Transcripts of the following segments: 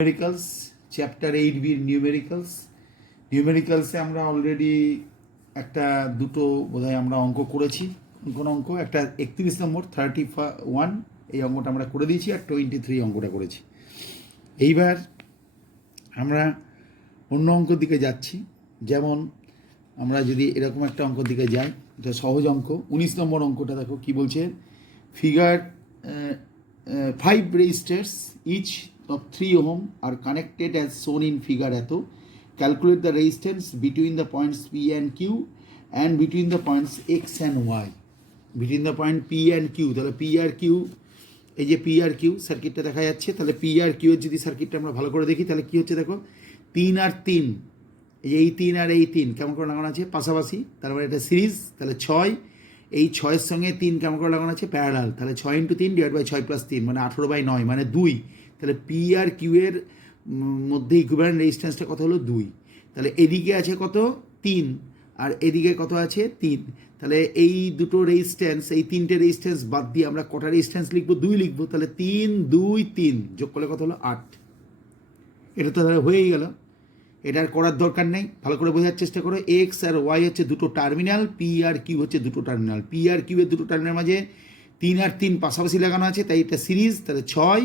Numericals chapter 8 নিউমেরিক্যালসে আমরা already দুটো বোধহয় আমরা অঙ্ক করেছি। কোন অঙ্ক? একটা 31 নম্বর 31 এই অঙ্কটা আমরা করে দিয়েছি, আর 23 অঙ্কটা করেছি। এইবার আমরা অন্য অঙ্কের দিকে যাচ্ছি। যেমন আমরা যদি এরকম একটা অঙ্কের দিকে যাই, এটা সহজ অঙ্ক। 19 নম্বর অঙ্কটা দেখো কি বলছে। Figure 5 resistors each of 3 ohm are connected as shown in figure এত. Calculate the resistance between the points P and Q and between the points X and Y. Between the point P and Q, তাহলে P আর Q, এই যে P আর Q সার্কিটটা দেখা যাচ্ছে। তাহলে P আর Q এর যদি সার্কিটটা আমরা ভালো করে দেখি, তাহলে কি হচ্ছে দেখো, 3 আর 3, এই 3 আর এই 3 কেমন করে লাগানো আছে? পাশাপাশি, তার মানে এটা সিরিজ। তাহলে 6, এই 6-এর সঙ্গে 3 কেমন করে লাগানো আছে? প্যারালাল। তাহলে 6 × 3 / 6 + 3 মানে 18/9 মানে 2। তাহলে পি আর কিউ এর মধ্যে ইকুইভ্যালেন্ট রেজিস্ট্যান্সটা কত হলো? 2। তাহলে এদিকে আছে কত? 3, আর এদিকে কত আছে? 3। তাহলে এই দুটো রেজিস্ট্যান্স, এই তিনটে রেজিস্ট্যান্স বাদ দিয়ে আমরা কটা রেজিস্ট্যান্স লিখবো? 2 লিখবো। তাহলে 3, 2, 3 যোগ করলে কত হলো? 8। এটা তো তাহলে হয়েই গেল। এটা আর করার দরকার নেই, ভালো করে বোঝার চেষ্টা করো। এক্স আর ওয়াই হচ্ছে দুটো টার্মিনাল, পি আর কিউ হচ্ছে দুটো টার্মিনাল। পি আর কিউ এর দুটো টার্মিনাল মাঝে 3 আর 3 পাশাপাশি লাগানো আছে, তাই এটা সিরিজ। তাহলে 6,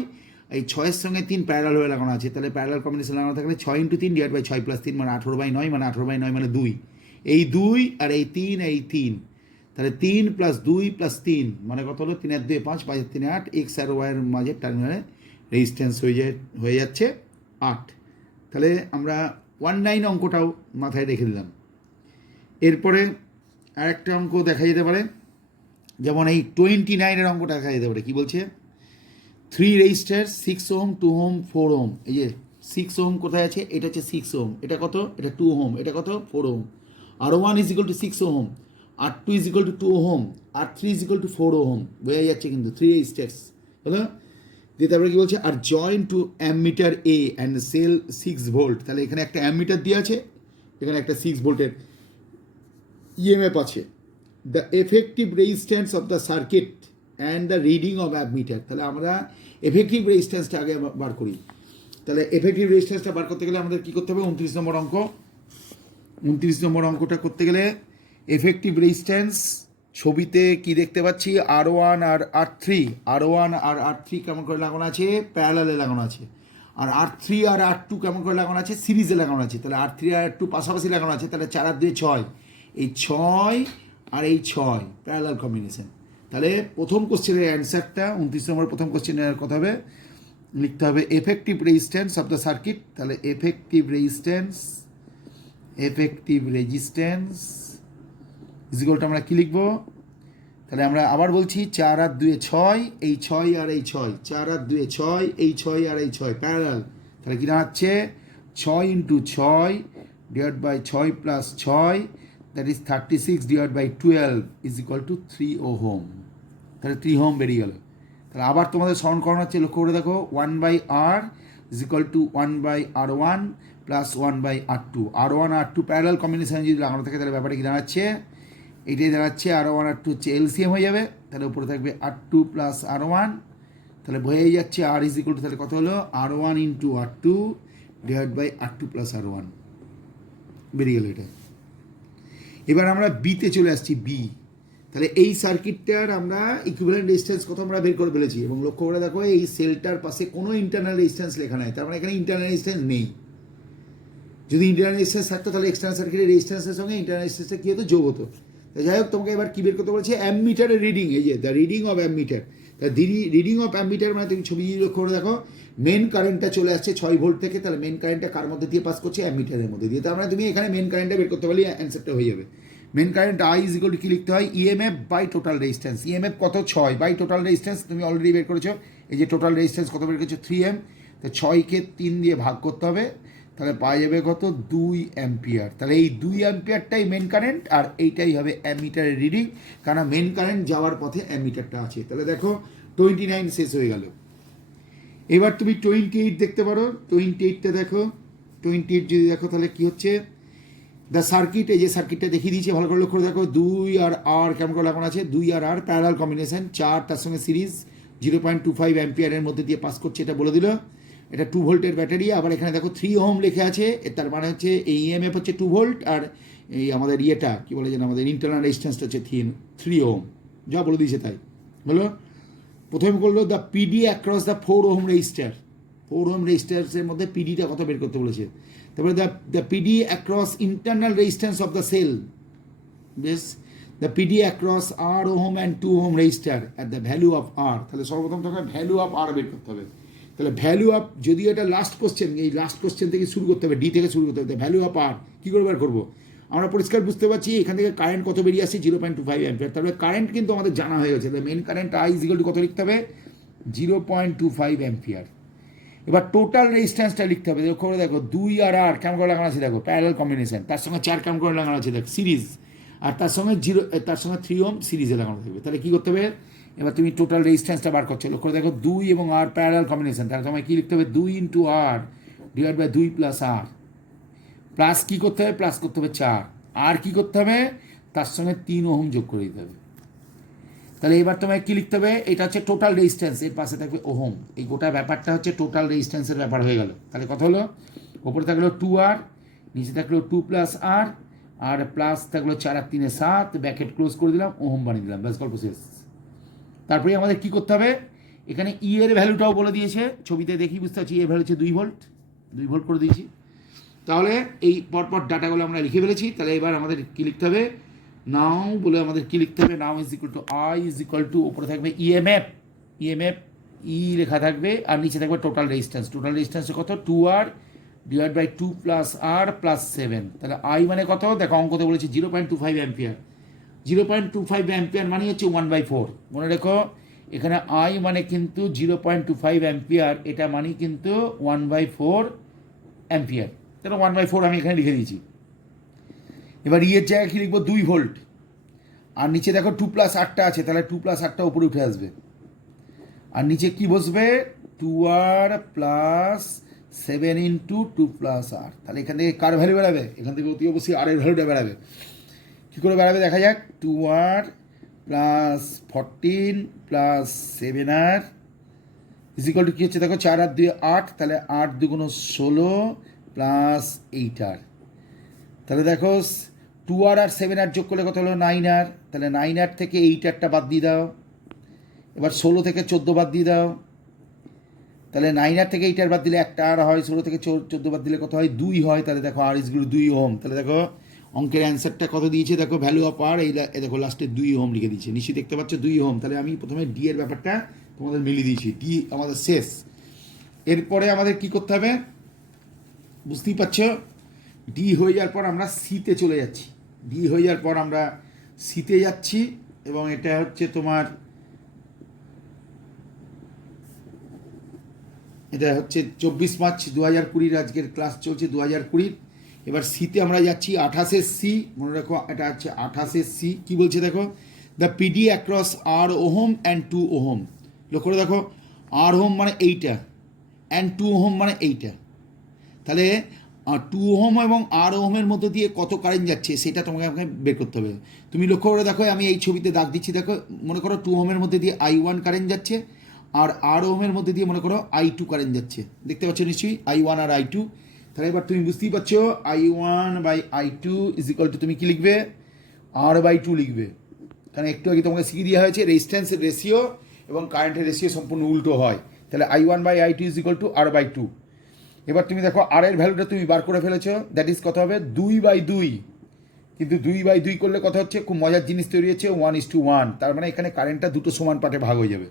এই 6-এর সঙ্গে 3 প্যারালাল হয়ে লাগানো আছে। তাহলে প্যারালাল কম্বিনেশন লাগানো থাকলে 6 × 3 / 6 + 3 মানে 18/9 মানে 18/9 মানে 2। এই 2 আর এই 3, এই 3, তাহলে 3 + 2 + 3 মানে কত হলো? 3 আর 2 5, 5 আর 3 8। এক্স আর ওয়াইয়ের মাঝে টার্মিনালে রেজিস্ট্যান্স হয়ে যাচ্ছে 8। তাহলে আমরা 19 অঙ্কটাও মাথায় রেখে দিলাম। এরপরে আরেকটা অঙ্ক দেখা যেতে পারে, যেমন এই 29-এর অঙ্কটা দেখা যেতে পারে। কী বলছে? 3 রেজিস্টার 6 ওহম, 2 ওহম, 4 ওহম। এই যে 6 ওহম কোথায় আছে? এটা হচ্ছে 6 ওহম। এটা কত? এটা 2 ওহম। এটা কত? 4 ohm. R1 = 6 ohm, R2 = 2 ohm, R3 = 4 ohm. বোঝা যাচ্ছে কিন্তু 3 রেজিস্টার্স হলো। দিয়ে তারপরে কী বলছে? আর join to ammeter A and cell 6 volt. তাহলে এখানে একটা অ্যামমিটার দিয়ে আছে, এখানে একটা 6 ভোল্টের ইএমএফ আছে। The effective resistance of the circuit and the reading of ammeter. তাহলে আমরা এফেক্টিভ রেজিস্ট্যান্সটা আগে বার করি। তাহলে এফেক্টিভ রেজিস্ট্যান্সটা বার করতে গেলে আমাদের কী করতে হবে? 29 নম্বর অঙ্ক। 29 নম্বর অঙ্কটা করতে গেলে এফেক্টিভ রেজিস্ট্যান্স ছবিতে কি দেখতে পাচ্ছি? R1 আর R3, R1 আর R3 কেমন করে লাগানো আছে? প্যারালালে লাগানো আছে। আর R3 আর R2 কেমন করে লাগানো আছে? সিরিজে লাগানো আছে। তাহলে R3 আর R2 পাশাপাশি লাগানো আছে। তাহলে 4 আর 2 6, এই 6 আর এই 6 প্যারালাল কম্বিনেশন। তাহলে প্রথম কোশ্চেনের অ্যান্সারটা 29 নম্বর প্রথম কোশ্চেনের কথা হবে, লিখতে হবে effective resistance of the circuit. তাহলে এফেক্টিভ রেজিস্ট্যান্স ইজিকলটা আমরা কী লিখবো? তাহলে আমরা আবার বলছি, 4 আর 2 6, এই 6 আর এই 6, 4 আর 2 6, এই 6 আর এই 6 প্যারালাল। তাহলে কী দাঁড়াচ্ছে? 6 × 6 / 6 + 6, দ্যাট ইজ 36 / 12 = 3 ওহম। তাহলে 3 ওহম বেরিয়ে গেল। তাহলে আবার তোমাদের স্মরণ করানো হচ্ছে, লক্ষ্য করে দেখো, 1/R = 1/R1 + 1/R2। R1 R2 parallel combination যদি লাগানো থাকে, তাহলে ব্যাপারটা কি দাঁড়াচ্ছে? এটাই দাঁড়াচ্ছে R1 R2 হচ্ছে এলসিএম হয়ে যাবে। তাহলে উপরে থাকবে R2 + R1। তাহলে হয়েই যাচ্ছে R = তাহলে কত হলো? R1 × R2 / R2 + R1 বেরিয়ে গেল এটা। এবার আমরা বিতে চলে আসছি। বি, তাহলে এই সার্কিটটার আমরা ইকুইভ্যালেন্ট রেজিস্ট্যান্স কত আমরা বের করে ফেলেছি। এবং লক্ষ্য করে দেখো, এই সেলটার পাশে কোনো ইন্টারনাল রেজিস্ট্যান্স লেখা নাই, তার মানে এখানে ইন্টারনাল রেজিস্ট্যান্স নেই। যদি ইন্টারনাল রেজিস্ট্যান্স থাকতো, তাহলে এক্সটার্নাল সার্কিটের রেজিস্ট্যান্সের সঙ্গে ইন্টারনাল রেজিস্ট্যান্সটা কী হতো? যোগ হতো। যাই হোক, তোমাকে এবার কী বের করতে বলছে? অ্যামমিটারের রিডিং। এই যে দ্য রিডিং অফ অ্যামমিটার। তা রিডিং অফ অ্যামমিটার মানে তুমি ছবি লক্ষ্য করে দেখো, মেন কারেন্টটা চলে আসছে 6 ভোল্ট থেকে। তাহলে মেন কারেন্টটা কার মধ্যে দিয়ে পাস করছে? অ্যামমিটারের মধ্যে দিয়ে। তার মানে তুমি এখানে মেন কারেন্টটা বের করতে পারলে অ্যান্সারটা হয়ে যাবে। মেন কারেন্ট I = কি লিখতে হয়? EMF by total resistance. EMF কত? 6 বাই টোটাল রেজিস্ট্যান্স তুমি অলরেডি বের করেছো। এই যে টোটাল রেজিস্ট্যান্স কত বের করেছো? 3M। তো 6কে 3 দিয়ে ভাগ করতে হবে, তাহলে পাওয়া যাবে কত? 2 অ্যাম্পিয়ার। তাহলে এই 2 অ্যাম্পিয়ারটাই মেন কারেন্ট, আর এইটাই হবে অ্যামমিটারের রিডিং, কারণ মেন কারেন্ট যাওয়ার পথে অ্যামমিটারটা আছে। তাহলে দেখো 29 শেষ হয়ে গেল। এবার তুমি 28 দেখতে পারো। 28টা দেখো। 28 যদি দেখো, তাহলে কি হচ্ছে? দ্য সার্কিট, এই যে সার্কিটটা দেখিয়ে দিয়েছে, ভালো করে লক্ষ্য করে দেখো। 2 আর R কেমন করে লাগানো আছে? 2 আর R প্যারালাল কম্বিনেশন। 4 তার সঙ্গে সিরিজ 0.25 অ্যাম্পিয়ারের মধ্যে দিয়ে পাস করছে, এটা বলে দিল। এটা 2 ভোল্টের ব্যাটারি। আবার এখানে দেখো 3 ওহম লেখা আছে, তার মানে হচ্ছে এই ইএমএফ হচ্ছে 2 ভোল্ট, আর এই আমাদের ইয়েটা কী বলে যেন আমাদের ইন্টারনাল রেজিস্ট্যান্সটা হচ্ছে 3 ওহম। যা বলে দিয়েছে তাই হলো। প্রথমে বললো the PD across the 4 ohm resistor, 4 ohm রেজিস্টার্সের মধ্যে পিডিটা কত বের করতে বলেছে। তারপরে the PD across internal resistance of the cell, বেশ, the PD across R ohm and 2 ohm resistor at the value of R. তাহলে সর্বপ্রথম তোকে ভ্যালু অফ আর বের করতে হবে। তাহলে ভ্যালু অফ, যদিও এটা লাস্ট কোশ্চেন, এই লাস্ট কোশ্চেন থেকে শুরু করতে হবে, ডি থেকে শুরু করতে হবে। ভ্যালু অফ আর কী করে বার করবো, আমরা পরিষ্কার বুঝতে পারছি এখান থেকে কারেন্ট কত বেরিয়ে আসছে 0.25 অ্যাম্পিয়ার। তাহলে কারেন্ট কিন্তু আমাদের জানা হয়ে গেছে, তাহলে main current I equal to কত লিখতে হবে 0.25 অ্যাম্পিয়ার। এবার টোটাল রেজিস্ট্যান্সটা লিখতে হবে। দেখো করে দেখো 2 আর আর কেমন করে লাগানো আছে, দেখো প্যারালাল কম্বিনেশন, তার সঙ্গে 4 কেমন করে লাগানো আছে দেখ সিরিজ, আর তার সঙ্গে 3 ওহম সিরিজে লাগানো থাকবে। তাহলে কী করতে হবে, এবার তুমি টোটাল রেজিস্ট্যান্সটা বার করছো, লক্ষ্য করে দেখো 2 এবং আর প্যারালাল কম্বিনেশন, তাহলে তোমায় কী লিখতে হবে 2 into R divide by 2 plus R, plus কী করতে হবে, প্লাস করতে হবে 4, আর কী করতে হবে তার সঙ্গে 3 ওহম যোগ করে দিতে হবে। তাহলে এবার তোমায় কী লিখতে হবে, এটা হচ্ছে টোটাল রেজিস্ট্যান্স, এর পাশে থাকবে ওহম, এই গোটা ব্যাপারটা হচ্ছে টোটাল রেজিস্ট্যান্সের ব্যাপার হয়ে গেল। তাহলে কত হলো, ওপরে থাকলো 2 আর, নিচে থাকলো 2 প্লাস আর, আর প্লাস থাকলো 4 আর 3 7, ব্যাকেট ক্লোজ করে দিলাম, ওহম বানিয়ে দিলাম, ব্যাস গল্প শেষ। তারপরে আমাদের কী করতে হবে, এখানে ই এর ভ্যালুটাও বলে দিয়েছে, ছবিতে দেখি বুঝতে পারছি এর ভ্যালু হচ্ছে 2 ভোল্ট, 2 ভোল্ট করে দিয়েছি। তাহলে এই পরপর ডাটাগুলো আমরা লিখে ফেলেছি। তাহলে এবার আমাদের কী লিখতে হবে, নাও বলে আমাদের কী লিখতে হবে, now is equal two I is equal two, ওপরে থাকবে ইএমএফ, ইএমএফ ই লেখা থাকবে, আর নিচে থাকবে টোটাল রেজিস্ট্যান্স, টোটাল রেজিস্ট্যান্স কত 2 R divide by 2 plus R plus 7। তাহলে আই মানে কত, দেখো অঙ্কতে বলেছি 0.25 অ্যাম্পিয়ার, 0.25 অ্যাম্পিয়ার মানে হচ্ছে 1/4। মনে রেখো এখানে আই মানে কিন্তু 0.25 অ্যাম্পিয়ার, এটা মানে কিন্তু 1/4 অ্যাম্পিয়ার। তাহলে 1/4 আমি এখানে লিখে দিয়েছি। এবার ইয়ের জায়গায় কি লিখবো 2 ভোল্ট, আর নিচে দেখো 2 প্লাস 8টা আছে, তাহলে 2 প্লাস 8টা উপরে উঠে আসবে, আর নিচে কি বসবে 2 আর প্লাস 7 ইন্টু 2 প্লাস আর। তাহলে এখান থেকে কার ভ্যালু বেড়াবে, এখান থেকে অতি অবশ্যই আর এর ভ্যালুটা বেড়াবে। কী করে বেড়াবে দেখা যাক, 2 আর প্লাস 14 প্লাস 7 আর ইজিক্যাল টু কী হচ্ছে দেখো 4 আর 2 8, তাহলে 8 2 16 প্লাস 8 আর। তাহলে দেখো 2 আর 7 আর যোগ করলে কত হলো 9 আর, তাহলে 9 আর থেকে 8 আরটা বাদ দিয়ে দাও। এবার 16 থেকে 14 বাদ দিয়ে দাও, তাহলে 9 আর থেকে 8 আর বাদ দিলে একটা আর হয়, 16 থেকে 14 বাদ দিলে কত হয় 2 হয়। তাহলে দেখো আর ইজগুলো 2 ওহম। তাহলে দেখো অঙ্কের অ্যান্সারটা কত দিয়েছে, দেখো ভ্যালু অফ আর, এই দেখো লাস্টে 2 ওহম লিখে দিয়েছে, নিশ্চয়ই দেখতে পাচ্ছ 2 ওহম। তাহলে আমি প্রথমে ডি এর ব্যাপারটা তোমাদের মিলিয়ে দিয়েছি, ডি আমাদের শেষ। এরপরে আমাদের কি করতে হবে বুঝতেই পারছো, ডি হয়ে যাওয়ার পর আমরা সিতে চলে যাচ্ছি, ডি হয়ে যাওয়ার পর আমরা সিতে যাচ্ছি, এবং এটা হচ্ছে তোমার, এটা হচ্ছে 24 মার্চ 2020 আজকের ক্লাস চলছে 2020। এবার সিতে আমরা যাচ্ছি 28 সি, মনে রাখো এটা হচ্ছে 28 সি। কী বলছে দেখো, the PD across R ohm and 2 ohm. লক্ষ্য করে দেখো আর ওহম মানে এইটা, অ্যান্ড 2 ওহম মানে এইটা। তাহলে 2 ওহম এবং আর ওহমের মধ্যে দিয়ে কত কারেন্ট যাচ্ছে সেটা তোমাকে আমাকে বের করতে হবে। তুমি লক্ষ্য করে দেখো, আমি এই ছবিতে দাগ দিচ্ছি, দেখো মনে করো 2 ওহমের মধ্যে দিয়ে I1 কারেন্ট যাচ্ছে, আর ওহমের মধ্যে দিয়ে মনে করো I2 কারেন্ট যাচ্ছে, দেখতে পাচ্ছ নিশ্চয়ই I1 আর I2। তাহলে এবার তুমি বুঝতেই পারছো I1/I2 ইজ ইকুয়াল টু, তুমি কি লিখবে R/2 লিখবে, কারণ একটু আগে তোমাকে শিখিয়ে দেওয়া হয়েছে রেজিস্ট্যান্সের রেশিও এবং কারেন্টের রেশিও সম্পূর্ণ উল্টো হয়। তাহলে I1/I2 is equal two R/2। এবার তুমি দেখো আর এর ভ্যালুটা তুমি বার করে ফেলেছো, দ্যাট ইজ কত হবে 2/2, কিন্তু 2/2 করলে কত হচ্ছে, খুব মজার জিনিস তৈরি হচ্ছে 1:1, তার মানে এখানে কারেন্টটা দুটো সমান পার্টে ভাগ হয়ে যাবে।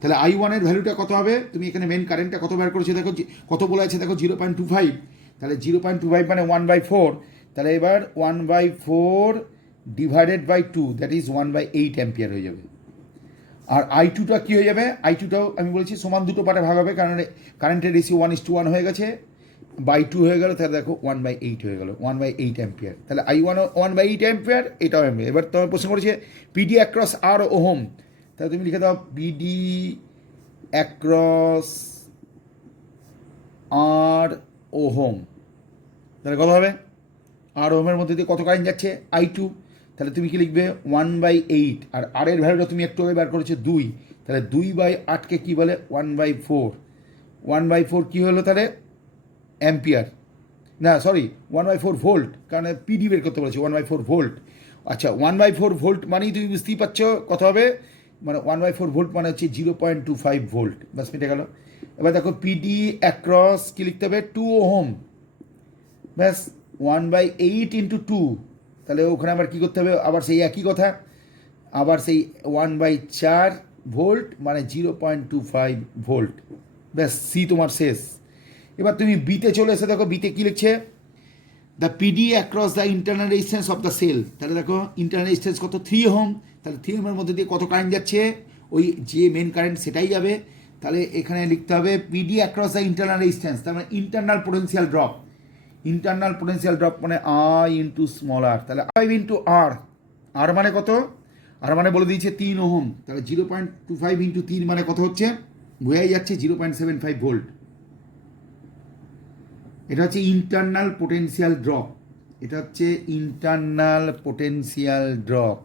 তাহলে I1 এর ভ্যালুটা কত হবে, তুমি এখানে মেন কারেন্টটা কত বার করেছো দেখো, কত বলা আছে দেখো 0.25, তাহলে 0.25 মানে 1/4, তাহলে এবার 1/4 divided by 2, that is 1/8 ampere হয়ে যাবে। আর I2টা কী হয়ে যাবে, I2টাও আমি বলেছি সমান দুটো পার্টে ভাগ হবে, কারণ কারেন্টের রেশিও 1:1 হয়ে গেছে, বাই 2 হয়ে গেল, তাহলে দেখো 1/8 হয়ে গেল, 1/8 অ্যাম্পিয়ার। তাহলে I1 1/8 অ্যাম্পিয়ার, এটাও অ্যাম্পিয়ার। এবার তোমার প্রশ্ন করেছে পিডি অ্যাক্রস আর ওহম, তাহলে তুমি লিখে দাও পিডি অ্যাক্রস আর ওহম। তাহলে কত হবে, আর ওহমের মধ্যে দিয়ে কত কারেন্ট যাচ্ছে I2, তাহলে তুমি কি লিখবে 1/8, আর এর ভ্যালুটা তুমি একটু আগে বার করেছো 2, তাহলে 2/8কে কী বলে 1/4, 1/4 কী হলো তাহলে? অ্যাম্পিয়ার, না সরি 1/4 ভোল্ট, কারণ পিডি বের করতে বলেছি 1/4 ভোল্ট। আচ্ছা 1/4 ভোল্ট মানেই তুমি বুঝতেই পারছো কত হবে, মানে 1/4 ভোল্ট মানে হচ্ছে 0.25 ভোল্ট, ব্যাস মিটে গেল। এবার দেখো পিডি অ্যাক্রস কী লিখতে হবে? 2 ওহম, ব্যাস 1/8 ইন্টু 2, তাহলে ওখানে আবার কী করতে হবে? আবার সেই একই কথা, আবার সেই 1/4 ভোল্ট মানে 0.25 ভোল্ট, ব্যাস সি তোমার শেষ। এবার তুমি বিতে চলে এসে দেখো বিতে কী লিখছে? The PD across the internal resistance of the cell, তাহলে দেখো ইন্টারনাল রেজিস্ট্যান্স কত? 3 ওহম, তাহলে 3 ওহমের মধ্যে দিয়ে কত কারেন্ট যাচ্ছে? ওই যে মেন কারেন্ট সেটাই যাবে, তাহলে এখানে লিখতে হবে PD across the internal resistance, তার মানে internal potential drop, internal potential drop মানে আই ইন্টু স্মল আর, তাহলে 5 ইন্টু আর, আর মানে কত? আর মানে বলে দিয়েছে 3 ওহম, তাহলে 0.25 ইন্টু 3 মানে কত হচ্ছে? বোঝাই যাচ্ছে 0.75 ভোল্ট। এটা হচ্ছে ইন্টারনাল পোটেন্সিয়াল ড্রপ, এটা হচ্ছে ইন্টারনাল পোটেন্সিয়াল ড্রপ।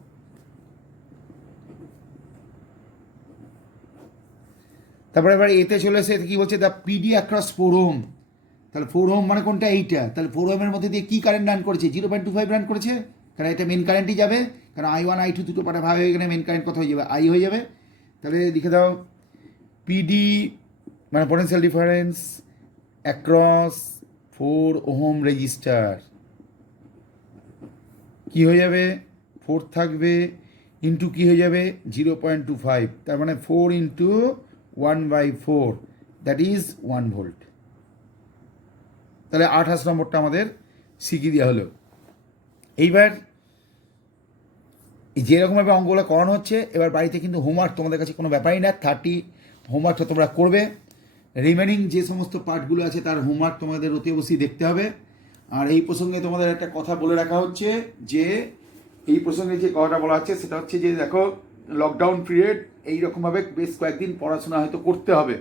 তারপরে এবার এতে চলে এসে কি বলছে? দ্য পিডি অ্যাক্রস 4 ওহম, তাহলে 4 ওহম মানে কোনটা? এইটা, তাহলে 4 ওহমের মধ্যে দিয়ে কী কারেন্ট রান করেছে? 0.25 রান করেছে, কারণ এটা মেন কারেন্টই যাবে, কারণ I1 I2 দুটো পাটা ভাগ হয়ে গেলে মেন কারেন্ট কত হয়ে যাবে? আই হয়ে যাবে। তাহলে লিখে দাও পিডি মানে potential difference across 4 ohm resistor কী হয়ে যাবে? 4 থাকবে ইন্টু কী হয়ে যাবে? 0.25, তার মানে 4 ইন্টু 1/4, দ্যাট ইজ 1 ভোল্ট। তাহলে 28 নম্বরটা আমাদের শিখিয়ে দেওয়া হলো। এইবার যেরকমভাবে অঙ্কগুলো করানো হচ্ছে, এবার বাড়িতে কিন্তু হোমওয়ার্ক তোমাদের কাছে কোনো ব্যাপারই না, 30 হোমওয়ার্কটা তোমরা করবে। রিমেনিং যে সমস্ত পার্টগুলো আছে তার হোমওয়ার্ক তোমাদের অতি অবশ্যই দেখতে হবে। আর এই প্রসঙ্গে তোমাদের একটা কথা বলে রাখা হচ্ছে যে, এই প্রসঙ্গে যে কথাটা বলা হচ্ছে সেটা হচ্ছে যে দেখো, লকডাউন পিরিয়ড এইরকমভাবে বেশ কয়েকদিন পড়াশোনা হয়তো করতে হবে।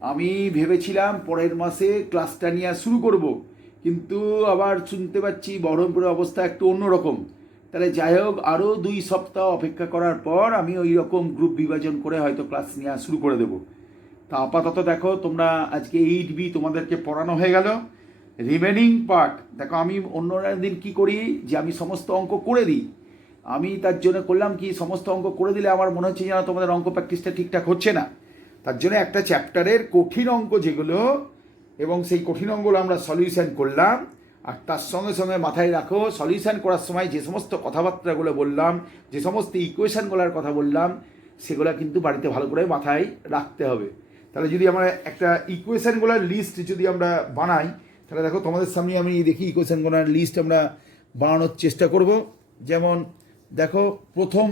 আমি ভেবেছিলাম পরের মাসে ক্লাসটা নিয়ে শুরু করব, কিন্তু আবার শুনতে পাচ্ছি বহরমপুরের অবস্থা একটু অন্যরকম। তাহলে যাই হোক, আরও 2 সপ্তাহ অপেক্ষা করার পর আমি ওই রকম গ্রুপ বিভাজন করে হয়তো ক্লাস নেওয়া শুরু করে দেবো। তা আপাতত দেখো তোমরা আজকে 8B তোমাদেরকে পড়ানো হয়ে গেল। রিমেনিং পার্ট দেখো, আমি অন্য দিন কী করি যে আমি সমস্ত অঙ্ক করে দিই। আমি তার জন্য করলাম কি, সমস্ত অঙ্ক করে দিলে আমার মনে হচ্ছে যেন তোমাদের অঙ্ক প্র্যাকটিসটা ঠিকঠাক হচ্ছে না। তার জন্য একটা চ্যাপ্টারের কঠিন অঙ্ক যেগুলো, এবং সেই কঠিন অঙ্কগুলো আমরা সলিউশন করলাম। আর তার সঙ্গে সঙ্গে মাথায় রাখো, সলিউশন করার সময় যে সমস্ত কথাবার্তাগুলো বললাম, যে সমস্ত ইকুয়েশানগুলোর কথা বললাম, সেগুলো কিন্তু বাড়িতে ভালো করে মাথায় রাখতে হবে। তাহলে যদি আমরা একটা ইকুয়েশানগুলোর লিস্ট যদি আমরা বানাই, তাহলে দেখো তোমাদের সামনে আমি দেখি ইকুয়েশানগুলোর লিস্ট আমরা বানানোর চেষ্টা করব। যেমন দেখো, প্রথম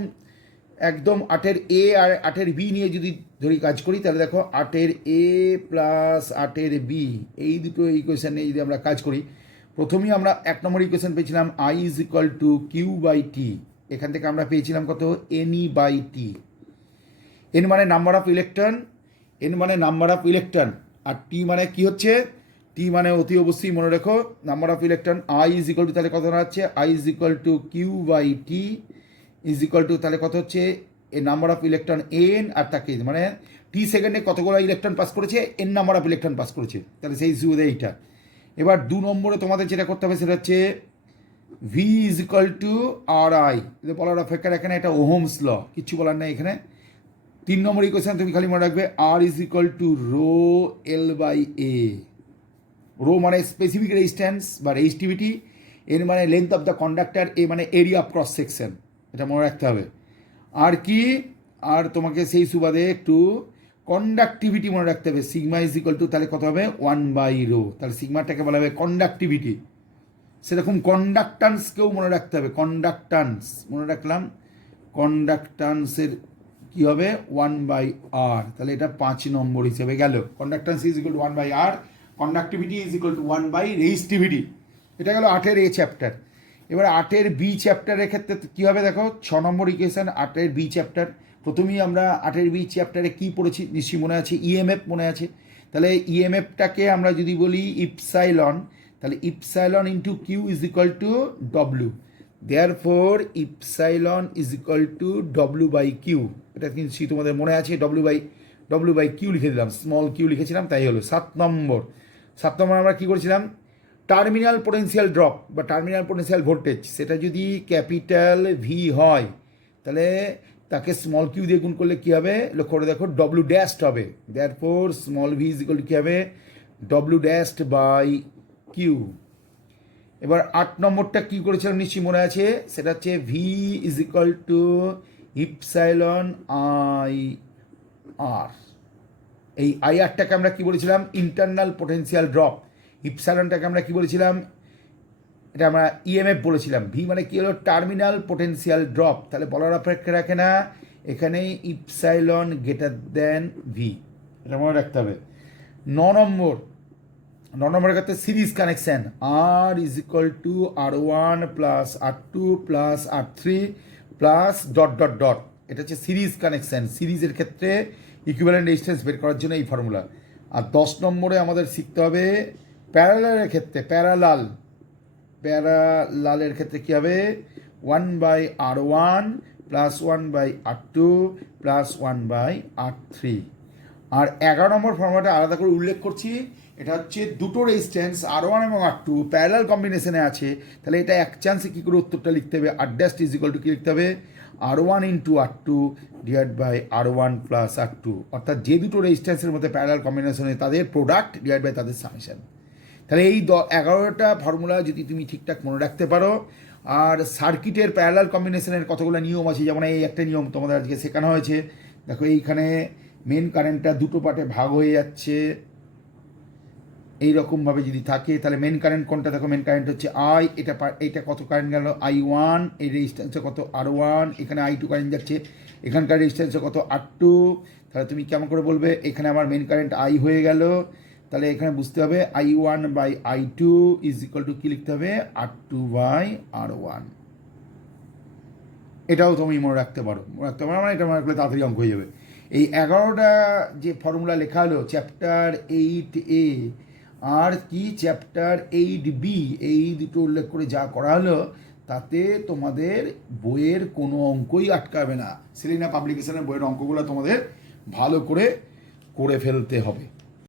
একদম 8-এর এ আর 8-এর বি নিয়ে যদি ধরি কাজ করি, তাহলে দেখো 8-এর এ প্লাস 8-এর বি, এই দুটো ইকুয়েশান নিয়ে যদি আমরা কাজ করি, প্রথমেই আমরা 1 নম্বর ইকুয়েশান পেয়েছিলাম I is equal two Q/T। এখান থেকে আমরা পেয়েছিলাম কত? NE/T। এন মানে নাম্বার অফ ইলেকট্রন, এন মানে নাম্বার অফ ইলেকট্রন, আর টি মানে কি হচ্ছে? টি মানে অতি অবশ্যই মনে রেখো number of electron. I is equal two, তাহলে কত হচ্ছে? I is equal two Q/T is equal two, তাহলে কত হচ্ছে? এ নাম্বার অফ ইলেকট্রন এন, আর তাকে মানে টি সেকেন্ডে কতগুলো ইলেকট্রন পাস করেছে? N number of electron pass করেছে, তাহলে সেই সুবিধা এইটা। এবার 2 নম্বরে তোমাদের যেটা করতে হবে সেটা হচ্ছে V is equal two RI, বলার অপেক্ষা এখানে এটা ওহমস ল, কিচ্ছু বলার নেই এখানে। 3 নম্বর ইকুয়েশন তুমি খালি মনে রাখবে R is equal to rho L/A। Rho মানে স্পেসিফিক রেজিস্ট্যান্স বা রেজিস্টিভিটি, এর মানে length of the conductor, A মানে এরিয়া অফ ক্রস সেকশন, এটা মনে রাখতে হবে। আর কি, আর তোমাকে সেই সুবাদে একটু কন্ডাক্টিভিটি মনে রাখতে হবে। সিগমা ইজ ইকুয়াল টু, তাহলে কত হবে? 1/ρ, তাহলে সিগমাটাকে বলা হবে কন্ডাক্টিভিটি। সেরকম কন্ডাক্টান্সকেও মনে রাখতে হবে, কন্ডাক্টান্স মনে রাখলাম, কন্ডাক্টান্সের কী হবে? 1/r, তাহলে এটা 5 নম্বর হিসেবে গেল। Conductance is equal to 1/r, conductivity is equal to one by resistivity. এটা গেল 8-এর এ চ্যাপ্টার। এবার 8-এর বি চ্যাপ্টারের ক্ষেত্রে কী হবে দেখো, 6 নম্বর ইকুয়েশন 8-এর বি চ্যাপ্টার। প্রথমেই আমরা 8-এর বি চ্যাপ্টারে কী পড়েছি নিশ্চয়ই মনে আছে? ইএমএফ মনে আছে। তাহলে ইএমএফটাকে আমরা যদি বলি ইপসাইলন, তাহলে epsilon into Q is equal to W, therefore epsilon is equal to W/Q। এটা কিন্তু তোমাদের মনে আছে, ডব্লিউ বাই কিউ লিখে দিলাম, স্মল কিউ লিখেছিলাম, তাই হলো। 7 নম্বর আমরা কী করেছিলাম, টার্মিনাল পোটেনশিয়াল ড্রপ বা টার্মিনাল পোটেনশিয়াল ভোল্টেজ, সেটা যদি ক্যাপিটাল ভি হয় তাহলে তাকে স্মল কিউ দিয়ে গুণ করলে কী হবে, লক্ষ্য করে দেখো, ডব্লিউ ড্যাশড হবে। Therefore small V is equal to কী হবে, ডব্লিউ ড্যাশড বাই কিউ। এবার 8 নম্বরটা কী করেছিলাম নিশ্চয়ই মনে আছে, সেটা হচ্ছে V is equal to epsilon I R. এই আই আরটাকে আমরা কী বলেছিলাম, ইন্টারনাল পোটেনশিয়াল ড্রপ। ইপসাইলনটাকে আমরা কী বলেছিলাম, এটা আমরা ইএমএফ বলেছিলাম। ভি মানে কী হলো, টার্মিনাল পোটেনশিয়াল ড্রপ। তাহলে বলার অপেক্ষা রাখে না, এখানে ইপসাইলন গ্রেটার দেন ভি, এটা মনে রাখতে হবে। 9 নম্বরের ক্ষেত্রে series connection, R is equal to R1 plus R2 plus R3 plus dot dot dot, এটা হচ্ছে সিরিজ কানেকশান। সিরিজের ক্ষেত্রে ইকুইভ্যালেন্ট রেজিস্ট্যান্স বের করার জন্য এই ফর্মুলা। আর 10 নম্বরে আমাদের শিখতে হবে প্যারালালের ক্ষেত্রে, প্যারালালের ক্ষেত্রে কী হবে, 1/R1 plus 1/R2 plus 1/R3। আর 11 নম্বর ফর্মুলাটা আলাদা করে উল্লেখ করছি, এটা হচ্ছে দুটো রেজিস্ট্যান্স R1 এবং R2 প্যারালাল কম্বিনেশনে আছে, তাহলে এটা এক চান্সে কী করে উত্তরটা লিখতে হবে, আর ড্যাশ ইজ ইকুয়াল টু কী লিখতে হবে, R1 into R2 divide by R1 plus R2, অর্থাৎ যে দুটো রেজিস্ট্যান্সের মধ্যে প্যারালাল কম্বিনেশনে তাদের প্রোডাক্ট ডিভাইড বাই তাদের সামেশন। তাহলে এই 11টা ফর্মুলা যদি তুমি ঠিকঠাক মনে রাখতে পারো, আর সার্কিটের প্যারালাল কম্বিনেশনের কতগুলো নিয়ম আছে, যেমন এই একটা নিয়ম তোমাদের আজকে শেখানো হয়েছে। দেখো এইখানে মেন কারেন্টটা দুটো পার্টে ভাগ হয়ে যাচ্ছে, এইরকমভাবে যদি থাকে তাহলে মেন কারেন্ট কোনটা, দেখো মেন কারেন্ট হচ্ছে আই, এটা কত কারেন্ট গেল I1, এই রেজিস্ট্যান্সে কত R1, এখানে I2 কারেন্ট যাচ্ছে, এখানকার রেজিস্ট্যান্সে কত R2। তাহলে তুমি কেমন করে বলবে, এখানে আমার মেন কারেন্ট I হয়ে গেল, তাহলে এখানে বুঝতে হবে I1 by I2 is equal to কী লিখতে হবে, R2 বাই R1। এটাও তুমি মনে রাখতে পারো মানে এটা মনে রাখলে তাড়াতাড়ি অঙ্ক হয়ে যাবে। এই 11টা যে ফর্মুলা লেখা হলো চ্যাপ্টার 8A আর কি চ্যাপ্টার 8B, এই দুটো উল্লেখ করে যা করা হলো তাতে তোমাদের বইয়ের কোনো অঙ্কই আটকাবে না। সেলিনা পাবলিকেশনের বইয়ের অঙ্কগুলো তোমাদের ভালো করে ফেলতে হবে।